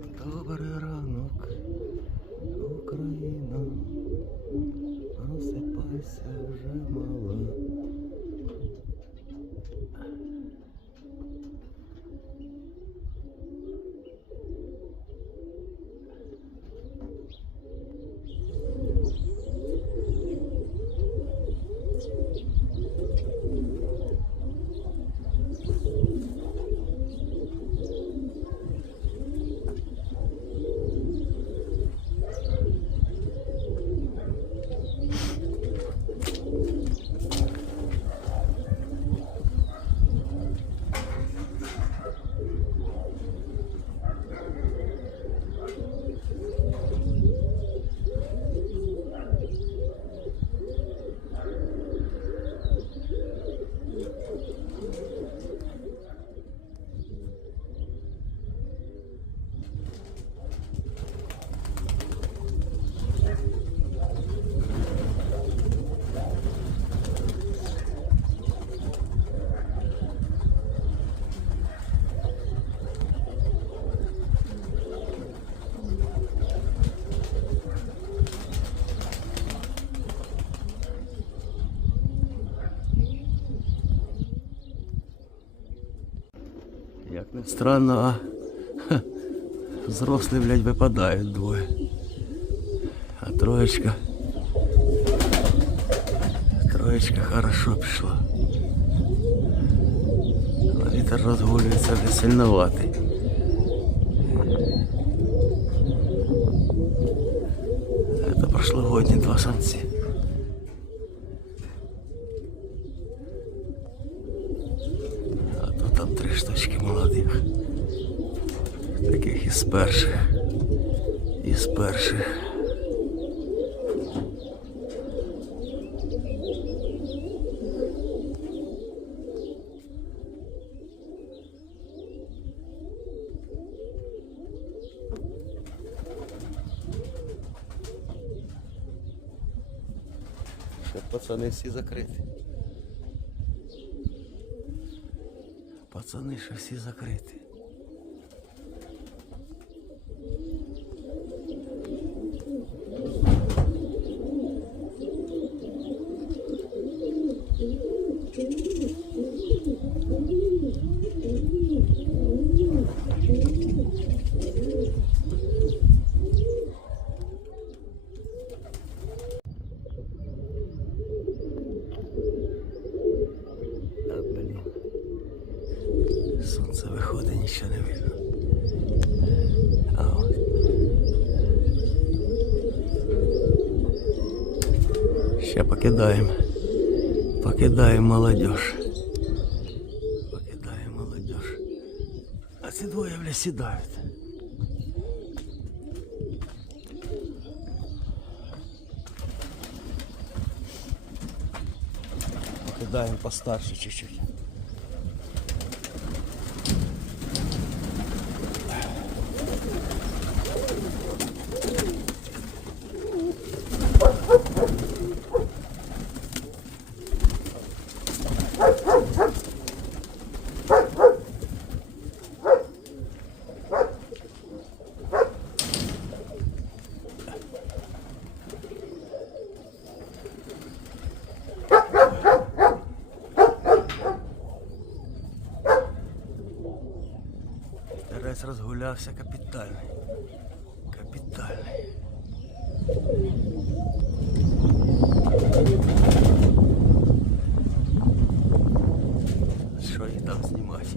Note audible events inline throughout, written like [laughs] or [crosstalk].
Добрий ранок, Україна, розсипайся вже мала. странно, а ха, взрослі, блядь, випадають двоє. А троєчка. Троєчка хорошо пішла. А вітер розгулюється вже сильноватий. Это прошлогодні два самці. Пацани всі закриті. Пацани ще всі закриті. А, блін. Сонце виходить, нічого не видно. А. Ще покидаємо. Покидаємо молодіж. Покидаємо молодіж. А ці двоє бля сідають. Покидаємо постарше чуть-чуть. Терес розгулявся капітальний. Капітальний. Що їх там знімати?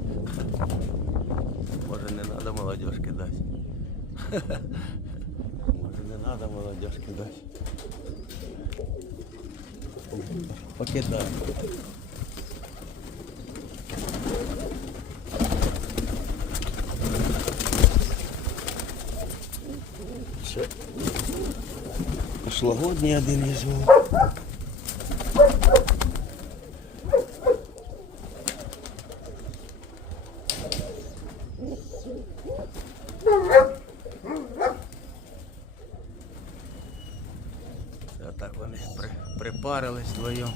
Може не треба молодіж кидати. Може не треба молодіж кидати. Покидай. Прошлогодній один візьму. Так вони при, припарились вдвоєм.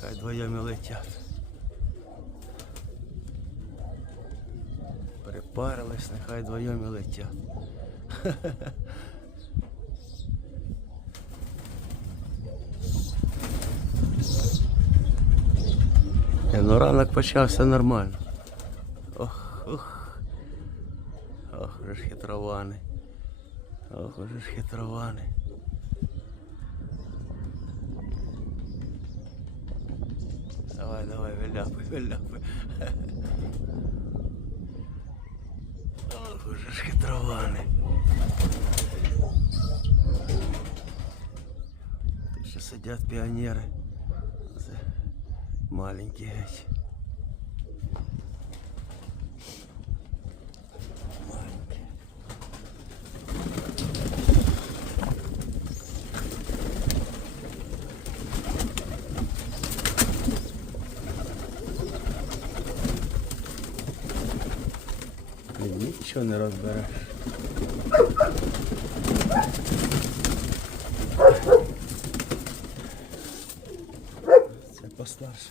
Хай вдвоєм і летять. Припарились, нехай вдвоєм і летять. [laughs] Ну ранок почався нормально. Ох, ох. Ох, вже ж хитровани. Ох, вже ж хитровани. Давай, давай, виляпай, виляпай. Ох, уже ж хитровани. Тут ще сидять піонери. Це маленькі геть. Маленькі. Ти Нічого не розбереш. Це постарше.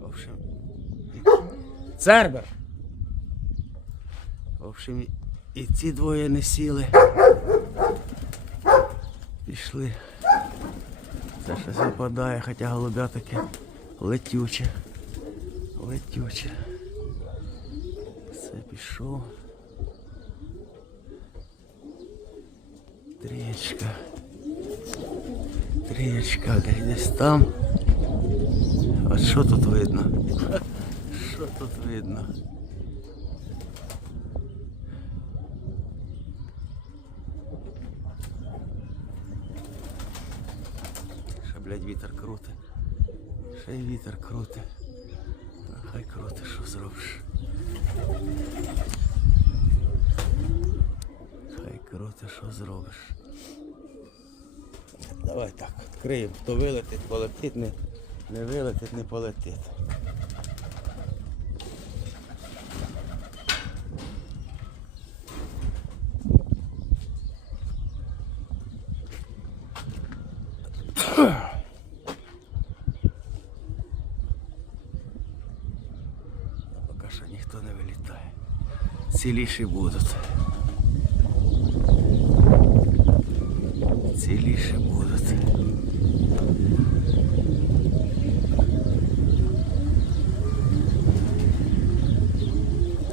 В общем, і- Цербер. В общем, і- ці двоє не сіли. Пішли. Це щось випадає, хоча голубя таке летюче. Летюче. Все пішов. Трієчка. Трієчка десь там. А що тут видно? Тут видно? Ще, блядь, вітер круте. Ще й вітер круте. Хай круте, що зробиш. Хай круте, що зробиш. Давай так, відкриємо. Хто вилетить, полетить, не, не вилетить, не полетить. Ціліші будуть. Ціліші будуть.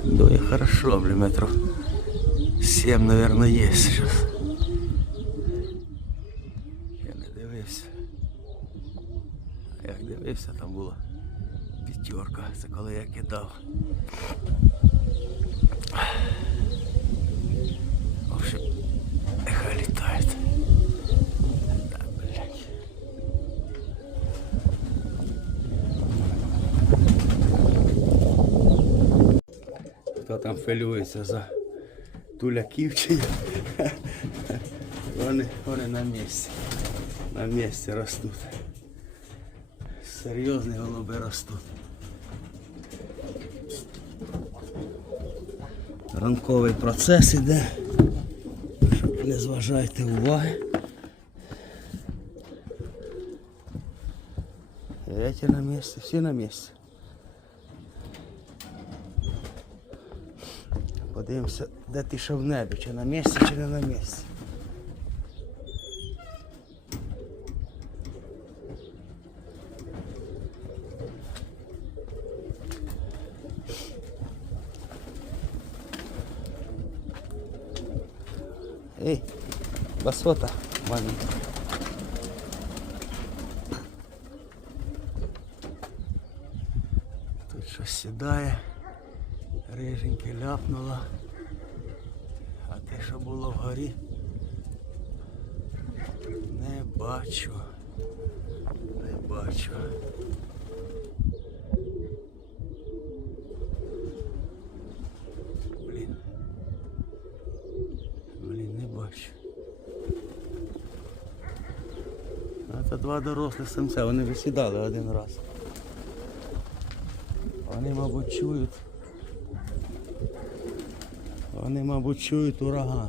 Дує хорошо, блин, метров 7, наверное, є сейчас. Хвилюється за туляків вони, вони на місці. На місці ростуть. Серйозні голуби ростуть. Ранковий процес іде. Не зважайте уваги. Эти на місці, всі на місці. Подивимося, де ще в небі, чи на місці, чи не на місці. Ей, басота, мамі. Тут щось сідає риженьки ляпнула. А те, що було вгорі, не бачу. Не бачу. Блін. Блін, не бачу. А це два дорослих самця, вони висідали один раз. Вони, мабуть, чують. Вони, мабуть, чують ураган.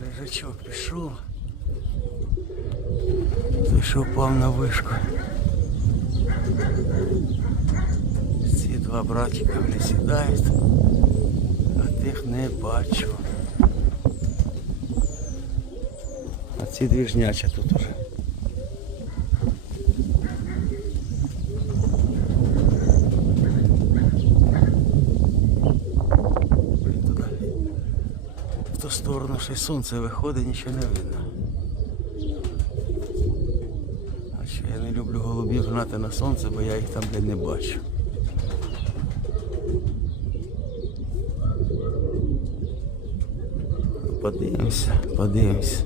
Рижачок пішов. Той, що впав на вишку. Ці два братика вони сідають, а тих не бачу. А ці дві жняча тут уже. Блін, туди. В ще й сонце виходить, нічого не видно. А що я не люблю голубів гнати на сонце, бо я їх там блядь, не бачу. Подивимося, подивимося.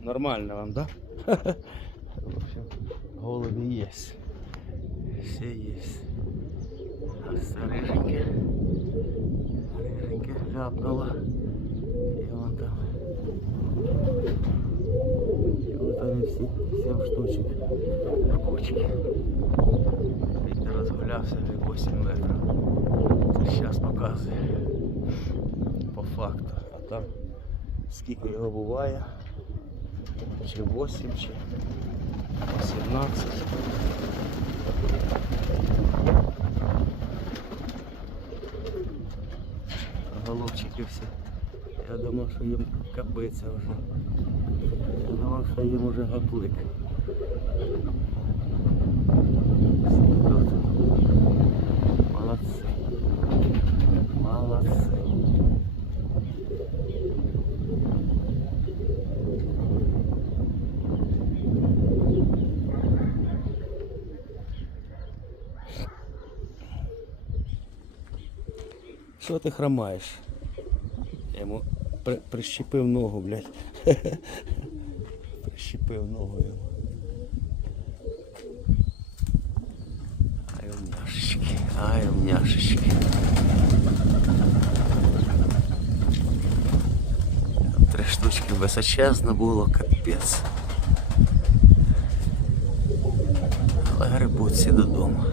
Нормально вам, да? [laughs] В общем, голуби есть. Все есть. А все рыженьке. Рыженьке ляпнуло. И вон там. И вот они все, семь штучек в кучке. Віктор розгулявся вже 8 метрів. Це зараз показує. По факту. А там скільки його буває. Чи 8, чи 17. Голубчики всі. Я думав, що їм капиться вже. Я думав, що їм вже гаплик. Всі тут. Що ти хромаєш? Я йому при, прищепив ногу, блядь. [laughs] прищепив ногу йому. Ай, умняшечки, ай, умняшечки. Три штучки височезно було, капець. Але грибуть всі додому.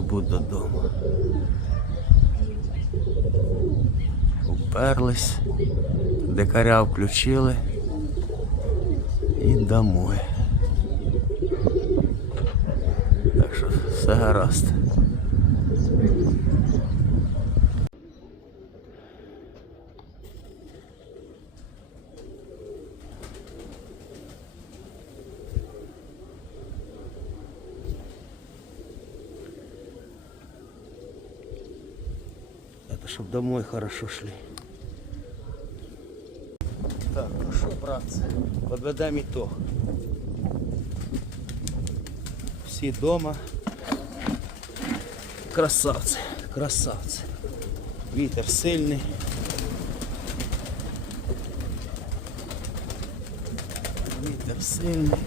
Всі додому. Уперлись, дикаря включили і домой. Так що все гаразд. Это чтоб домой хорошо шли. Так, ну що, братці, подведемо ітог. Всі вдома. Красавці, красавці. Вітер сильний. Вітер сильний.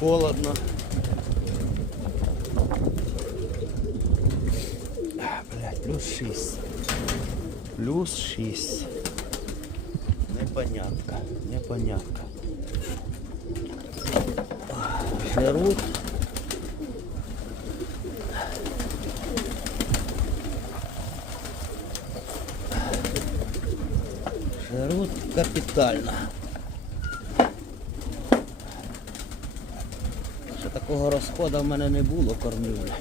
Холодно. А, Блядь, плюс 6. Плюс 6. Непонятка, непонятка. Жирут. Жирут капітально. Ще такого розходу в мене не було кормівлі.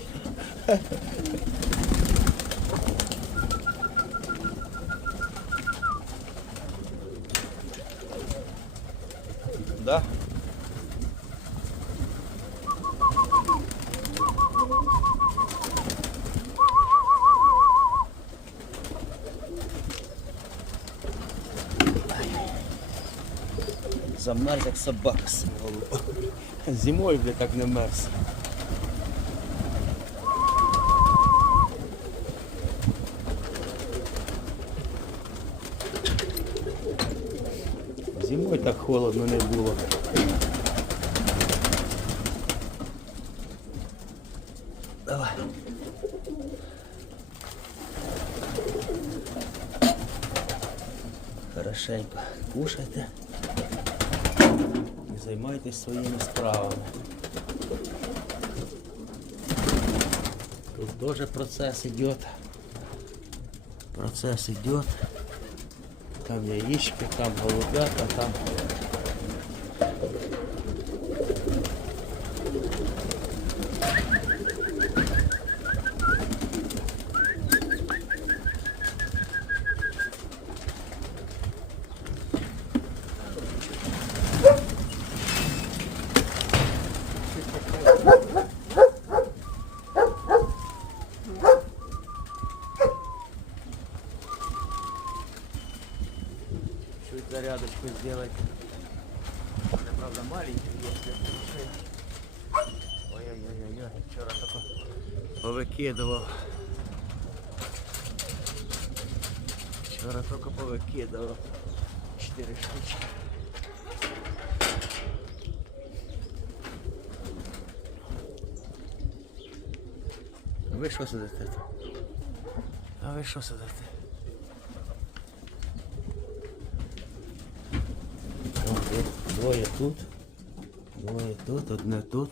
Да? Замерз як собака з. Зимою бля так не мерз. Зимою так холодно не було. Давай. Хорошенько кушайте і займайтесь своїми справами. Тут тоже процесс идет. Процесс идет. Там яички, там голубята, там. Чуть зарядочку сделать. Это, правда, маленький есть. Ой-ой-ой-ой, вчора только повикидував. Вчора только повикидував. Чотири штучки. Ви що сидите? А ви що сидите? О, є Двоє тут, двоє тут, одне тут.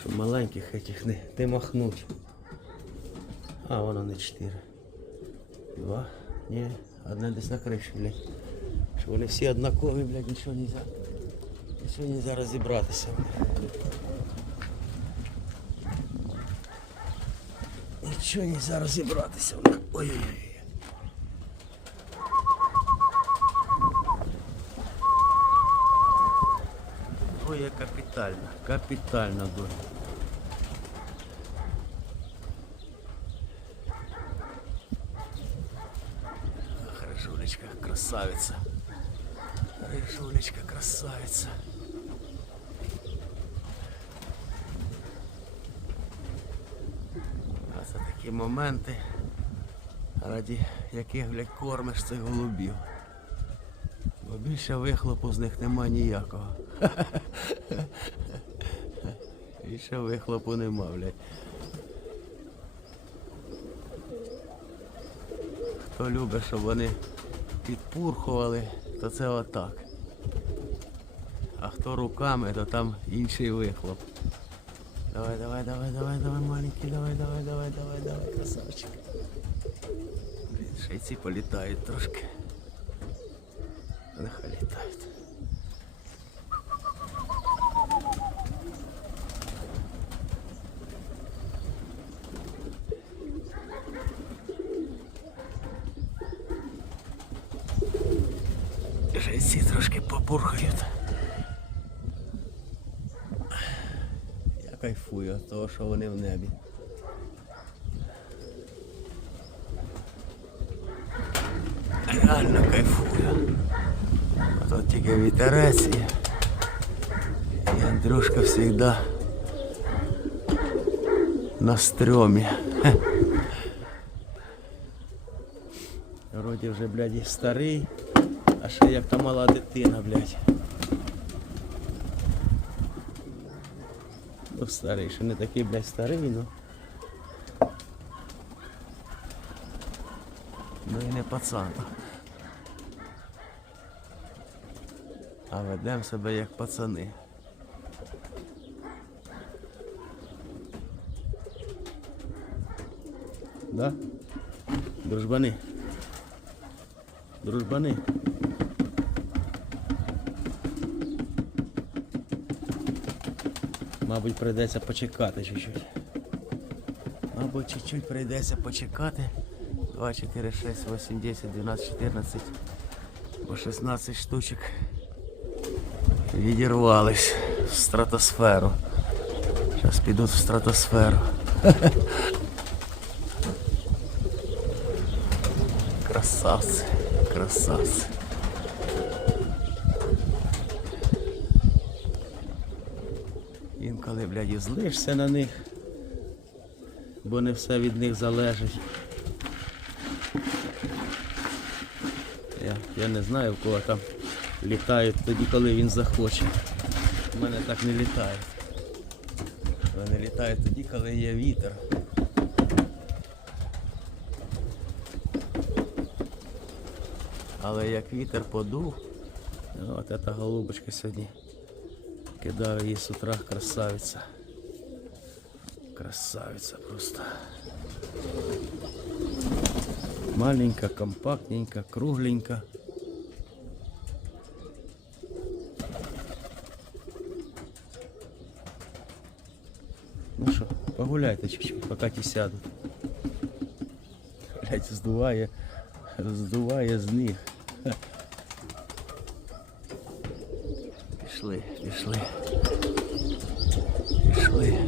Щоб маленьких этих не, не махнуть. А, воно не чотири. Два. Ні, одне десь на криші, блядь. Що вони всі однакові, блядь, нічого нельзя. Нічого нельзя розібратися. Нічого нельзя розібратися. Ой-ой-ой. Капітально, капітально дуже. Ах, Рыжулечка, красавица. Рыжулечка, красавица. А це такі моменти, раді яких, блядь, кормиш цих голубів. Більше вихлопу з них нема ніякого. [laughs] Більше вихлопу нема, блядь. Хто любить, щоб вони підпурхували, то це отак. А хто руками, то там інший вихлоп. Давай, давай, давай, давай, давай, маленький, давай, давай, давай, давай, давай, красавчик. Блін, ще й ці політають трошки. Нехай літають. Ще трошки попурхають. Я кайфую від того, що вони в небі. Реально кайфую. А тут тільки вітерець і, і Андрюшка завжди на стрьомі. Хе. [laughs] Вроді вже, блядь, і старий, а ще як та мала дитина, блядь. Ну старий, ще не такий, блядь, старий, ну. Ну і не пацан. А ведемо себе як пацани. Да? Дружбани. Дружбани. Мабуть, прийдеться почекати чуть-чуть. Мабуть, чуть-чуть прийдеться почекати. 2, 4, 6, 8, 10, 12, 14, по 16 штучок відірвались в стратосферу. Зараз підуть в стратосферу. [laughs] Красавці, красавці. Інколи, блядь, і злишся на них, бо не все від них залежить. Я, я не знаю, в кого там літають тоді, коли він захоче. У мене так не літають. Вони літають тоді, коли є вітер. Але як вітер подув, от эта голубочка сьогодні кидав її з утра красавиця. Красавиця просто. Маленька, компактненька, кругленька. Ну що, погуляйте чуть-чуть, поки ті сядуть. Блять, здуває, здуває з них. Пішли, пішли. Пішли.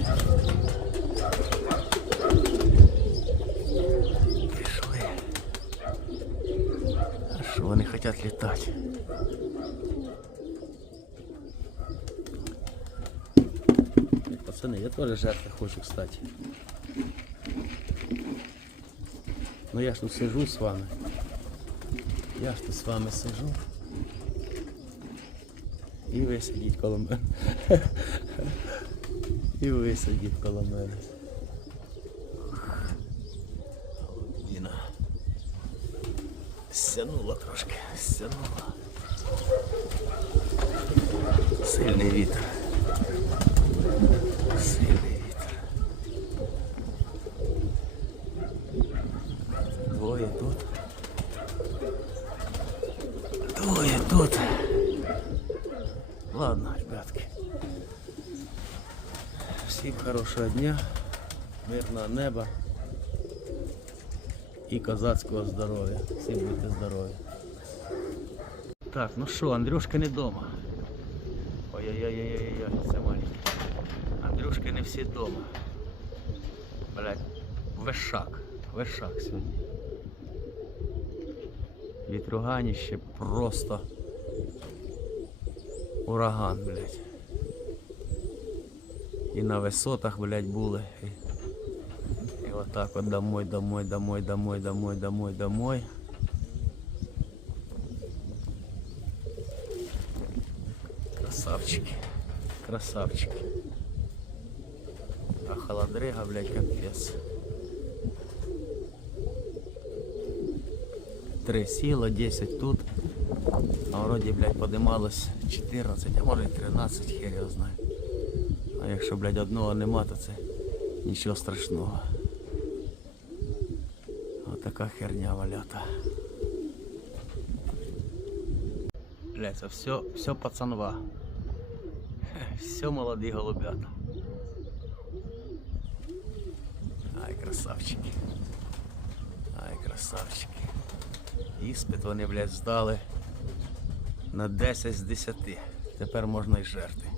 А що вони хочуть літати? Тоже жарко хочу, кстати. Но я ж тут сижу с вами. Я ж тут з вами сижу. І ви сидіть коло мене. І ви сидіть коло мене. Голубіна. Стянула трошки, стянула. Сильний вітер. Сильний вітер. Двоє тут. Двоє тут. Ладно, ребятки. Всім хорошого дня, мирного неба і козацького здоров'я. Всім будьте здорові. Так, ну що, Андрюшка не вдома. Ой-ой-ой-ой-ой, це маленький. Андрюшки не всі вдома. Блять, вешак, вешак сьогодні. Вітрюганіще просто ураган, блять. І на висотах, блять, були. І, і отак от домой, домой, домой, домой, домой, домой, домой. Красавчики. Красавчики. А холодрега, блядь, капец. Три сіла, 10 тут. А вроді, блядь, подималось 14, а може і 13, хер його знає. А якщо, блядь, одного нема, то це нічого страшного. Отака херня валята. Блядь, це все, все пацанва. [laughs] Все молоді голубята. Ай, красавчики. Ай, красавчики. Іспит вони, блядь, здали на 10 з 10. Тепер можна і жерти.